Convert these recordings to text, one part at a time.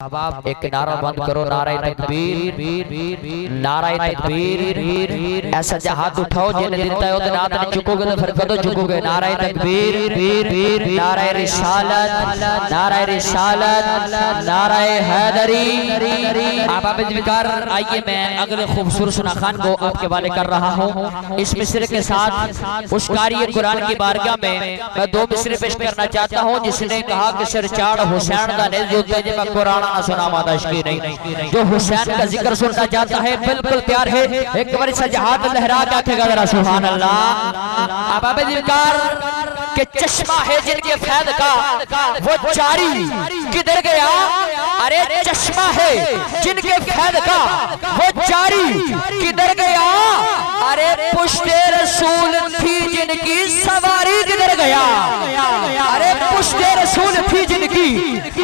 अब एक नारा बंद करो, नारा तकबीर, नारा तकबीर। ऐसा हाथ उठाओ जिन्हें दिलता है उधर हाथ नहीं झुकोगे तो फिर कदों झुकोगे। नारा तकबीर, नारा रिसालत, नारा रिसालत, नारा हैदरी। आप विकार आइए, मैं अगले खूबसूरत सुना खान को आपके वाले कर रहा हूँ। इस मिसरे के साथ उस कारी कुरान की बारगाह में मैं दो मिसरे पेश करना चाहता हूँ, जिसने कहा कि सिर चाड़ हुसैन का नहीं कुरान सुना माता इसकी नहीं। जो हुसैन का जिक्र सुनना चाहता है बिल्कुल तैयार है, एक बार सजहात लहरा के आखेगा जरा सुभान अल्लाह। अब के चश्मा है जिनके फैद का वो जारी किधर गया। अरे चश्मा है जिनके फैद का वो जारी किधर गया। अरे पुश्ते रसूल थी जिनकी सवारी किधर गया। अरे पुश्ते रसूल थी जिनकी,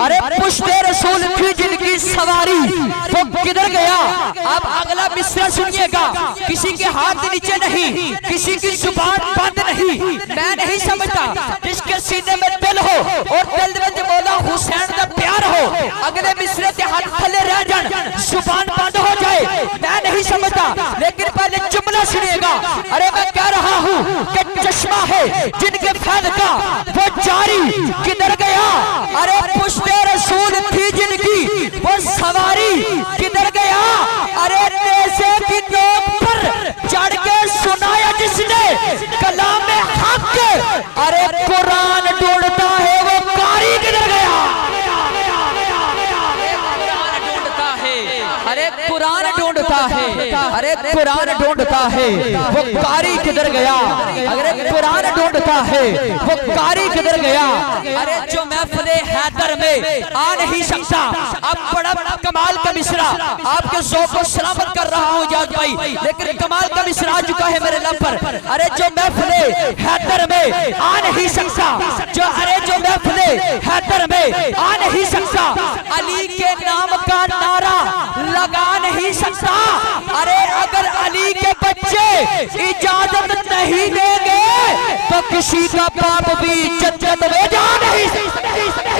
अरे पुश्ते रसूल थी जिनकी सवारी वो किधर गया। अब अगला मिसरा सुनिएगा, किसी के हाथ नीचे नहीं, किसी की जुबान बंद नहीं। मैं नहीं समझता जिसके सीने में दिल हो और दिल में जो मौला हुसैन का प्यार हो, अगले मिसरे के हाथ थले रह जाए, जुबान बंद हो जाए, मैं नहीं समझता। लेकिन पहले जुमला सुनिएगा। अरे मैं कह रहा हूँ कि चश्मा है जिनके फैद का वो जारी किधर गया। अरे पुश्ते रसूल थी जिनकी वो सवारी किधर गया। अरे नेज़े की नोक पर चढ़ के सुनाया जिसने कलाम हक। अरे कुरान ढूंढता है वो कारी किधर गया। अरे कुरान ढूंढता है, अरे कुरान ढूंढता है वो कारी किधर गया। अरे कुरान ढूंढता है वो कारी किधर गया। अरे जो महफिल हैदर में आ नहीं सकता। अब बड़ा कमाल का मिसरा आपके ज़ौक़ को सलामत कर रहा हूँ जाज भाई, लेकिन कमाल का मिसरा आ चुका है मेरे लब पर। अरे जो महफिल हैदर में आ नहीं सकता, जो अरे जो महफिल हैदर में आ नहीं सकता, अली के नाम का नारा लगा नहीं सकता। अरे अगर अली के बच्चे इजाजत नहीं देंगे तो किसी का बाप भी जन्नत में जा नहीं सकता।